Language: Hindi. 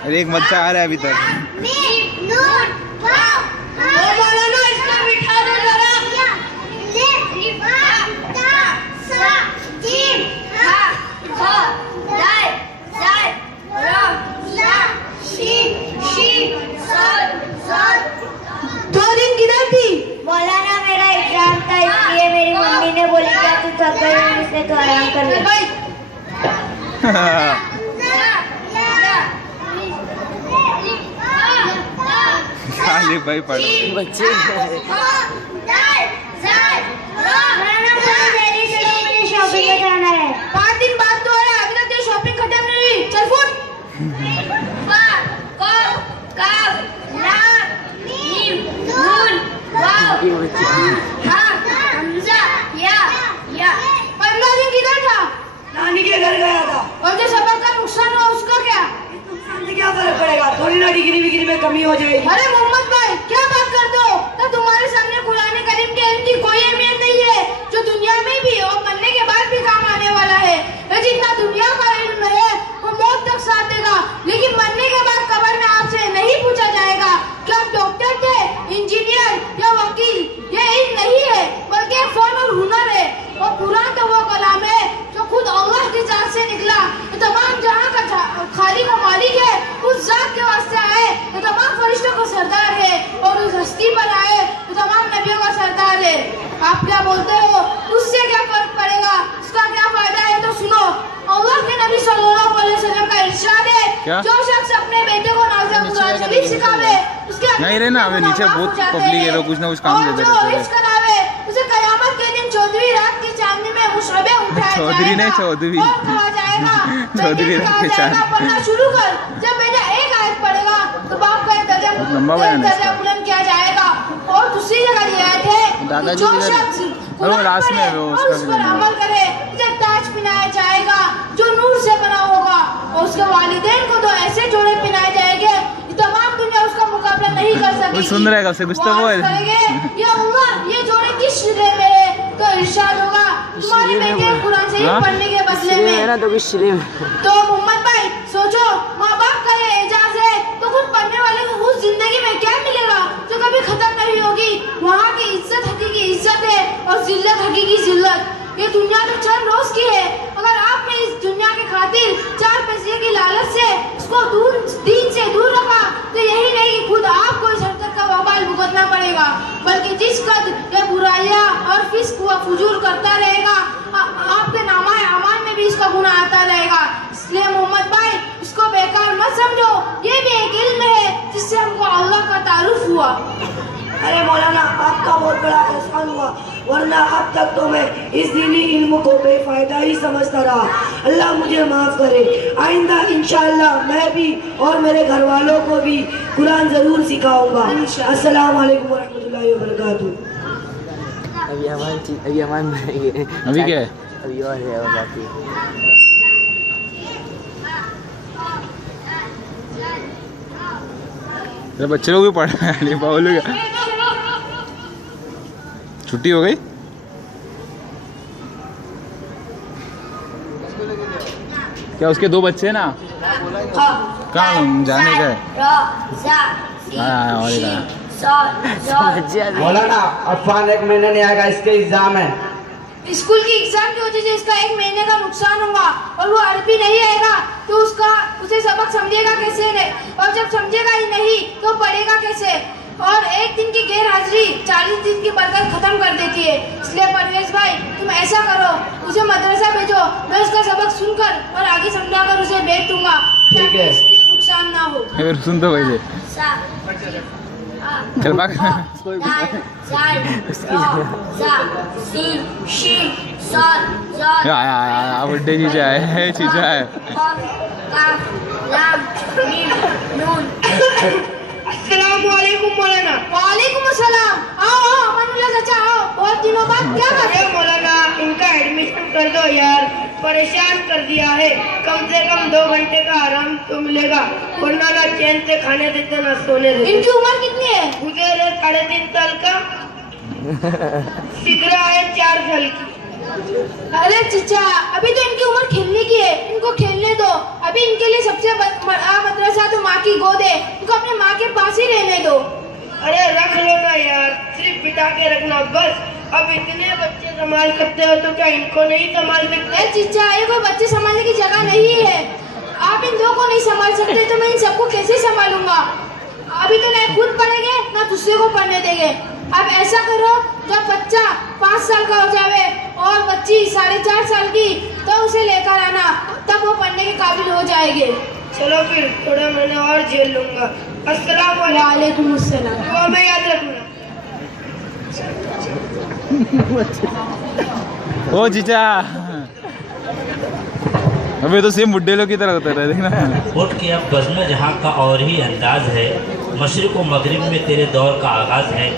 अरे एक बच्चा आ रहा है अभी तक। दो दिन किधर थी? मौलाना मेरा एग्जाम था इसलिए मेरी मम्मी ने बोली क्या तू थक गई इसलिए तो आराम कर ले। भाई पढ़ बच्चे शॉपिंग पे जाना है। 5 दिन बाद तो है, अभी तक तेरी शॉपिंग खत्म नहीं हुई। चल फुट। नानी के घर गया था। और जो सबक का नुकसान हुआ उसका क्या? नुकसान से क्या फर्क पड़ेगा? थोड़ी ना डिग्री विग्री में कमी हो जाएगी। अरे मोहम्मद भाई क्या बात करते हो? तो तुम्हारे सामने कुरान करीम के इल्म की कोई अहमियत नहीं है जो दुनिया में भी और मरने के बाद भी काम आने वाला है। जितना दुनिया का इल्म है वो मौत तक साथ देगा, लेकिन मरने के बाद कब्र में आपसे नहीं पूछा जाएगा कि आप डॉक्टर थे, इंजीनियर या वकील। ये इल्म नहीं है बल्कि एक फन और हुनर है। और कुरान तो वो कलाम है जो खुद अल्लाह की जात से निकला। ये तमाम जहां का खालिक और मालिक है, उस जात के वास्ते आए। ये तमाम फरिश्तों का सरदार है और उस हस्ती पर आए तो तमाम नबियों का सरदार है। आप क्या बोलते हो? उससे क्या फर्क पड़ेगा? उसका क्या फायदा है? तो सुनो, अल्लाह के नबी सल्लल्लाहु अलैहि वसल्लम का इरशाद है, जो शख्स अपने बेटे को नाज़ कुरान शरीफ सिखावे उसके नहीं रहे ना, अबे नीचे बहुत पब्लिक है, कुछ ना कुछ काम दे देते हैं। उसे कयामत के दिन चौधरी रात की चांदनी में मुशअबे उठाया चौधरी नहीं चौधरी चौधरी रात की चांदनी पढ़ना शुरू कर। जब बेटा एक आयत पढ़ेगा तो बाप का दर्जा बुलंद किया जाएगा। और दूसरी जगह ये आयत है दादाजी जो शख्स वो लास्ट में वो और उस पर अमल करे उसे ताज पहनाया जाएगा जो नूर से बना होगा, और उसके वालिदैन को तो ऐसे जोड़े पहनाए जाएंगे तमाम दुनिया उसका मुकाबला नहीं कर सकेगी। सुन रहेगा उसे कुछ तो बोल। ये अल्लाह ये जोड़े किस शिले में है? तो इरशाद होगा तुम्हारे बेटे कुरान शरीफ पढ़ने के बदले में ना तो कुछ शिले में। तो मोहम्मद भाई सोचो, माँ बाप का ये एजाज है तो खुद पढ़ने वाले को उस जिंदगी में क्या मिलेगा जो कभी खत्म नहीं होगी? वहाँ की इज्जत हकीकी इज्जत है और जिल्लत हकीकी जिल्लत। ये दुनिया तो चंद रोज की है। अगर आपने इस दुनिया की खातिर 4 पैसे की लालच से उसको दीन से दूर रखा तो यही नहीं कि खुद आपको इस हरकत का वबाल भुगतना पड़ेगा, बल्कि जिस कद ये बुराइयां और फिस्क व फुजूर करता रहेगा आपके नामाए अमान में भी इसका गुनाह आता रहेगा। इसलिए मोहम्मद भाई इसको बेकार मत समझो, ये भी एक इल्म है जिससे हमको अल्लाह का तारुफ हुआ। अरे मौलाना आपका बहुत बड़ा एहसान हुआ, वरना अब तक तो मैं इस दीनी इल्म को बेफायदा ही समझता रहा। अल्लाह मुझे माफ़ करे। आइंदा इंशाअल्लाह मैं भी और मेरे घर वालों को भी कुरान ज़रूर सिखाऊंगा। अस्सलाम वालेकुम वरहमतुल्लाहि वबरकातुहू। अभी हमारी अभी क्या है? अभी और है और बाकी बच्चे लोग भी पढ़ रहे हैं। बाबू छुट्टी हो गई? क्या उसके 2 बच्चे हैं ना? कहाँ जाने का है? मौलाना अफान 1 महीने नहीं आएगा, इसके एग्जाम है। स्कूल की एग्जाम की वजह से इसका 1 महीने का नुकसान होगा और वो अरबी नहीं आएगा तो उसे सबक समझेगा कैसे? और जब समझेगा ही नहीं तो पढ़ेगा कैसे? और 1 दिन की गैर हाजिरी 40 दिन की बरकत खत्म कर देती है। इसलिए परवेज भाई तुम ऐसा करो, उसे मदरसा भेजो, मैं उसका सबक सुनकर और आगे समझाकर उसे भेज दूंगा। ठीक है, नुकसान ना हो। सुन तो भाई चल भाग। बुड्ढे चीजा है चीजा है। अस्सलामुअलैकुम मौलाना। वालेकुम अस्सलाम। आओ अमानुल्लाह चाचा आओ, बहुत दिनों बाद क्या कर रहे हो? मौलाना इनका एडमिशन कर दो यार, परेशान कर दिया है। कम से कम 2 घंटे का आराम तो मिलेगा, वरना ना चैन से खाने देते ना सोने देते। इनकी उम्र कितनी है? मुझे 3.5 साल का, सिगरा है 4 साल की। अरे चचा, अभी तो इनकी उम्र खेलने की है, इनको खेलने दो। अभी इनके लिए सबसे बड़ा मदरसा तो माँ की गोद है, इनको अपने माँ के पास ही रहने दो। अरे रख लो ना यार, सिर्फ बिठा के रखना बस। अब इतने बच्चे संभाल सकते हो तो क्या इनको नहीं संभाल सकते? अरे चचा, ये कोई बच्चे संभालने की जगह नहीं है। आप इन दो को नहीं संभाल सकते तो मैं इन सबको कैसे संभालूंगा? अभी तो ना खुद पढ़ेंगे ना दूसरे को पढ़ने देंगे। अब ऐसा करो, जब बच्चा 5 साल का हो जावे और बच्ची 4.5 साल की, तो उसे लेकर आना, तब वो पढ़ने के काबिल हो जाएंगे। चलो फिर थोड़ा महीने और झेल लूंगा। अस्सलाम वालेकुम अस्सलाम। दुआ में याद रखना। ओ जीजा, अबे तो सेम बुड्ढे लोग की तरह होता है, देखना। उठ के अब बज़्म जहाँ का और ही अंदाज है, मशरिक़ व मगरिब में तेरे दौर का आगाज़ है।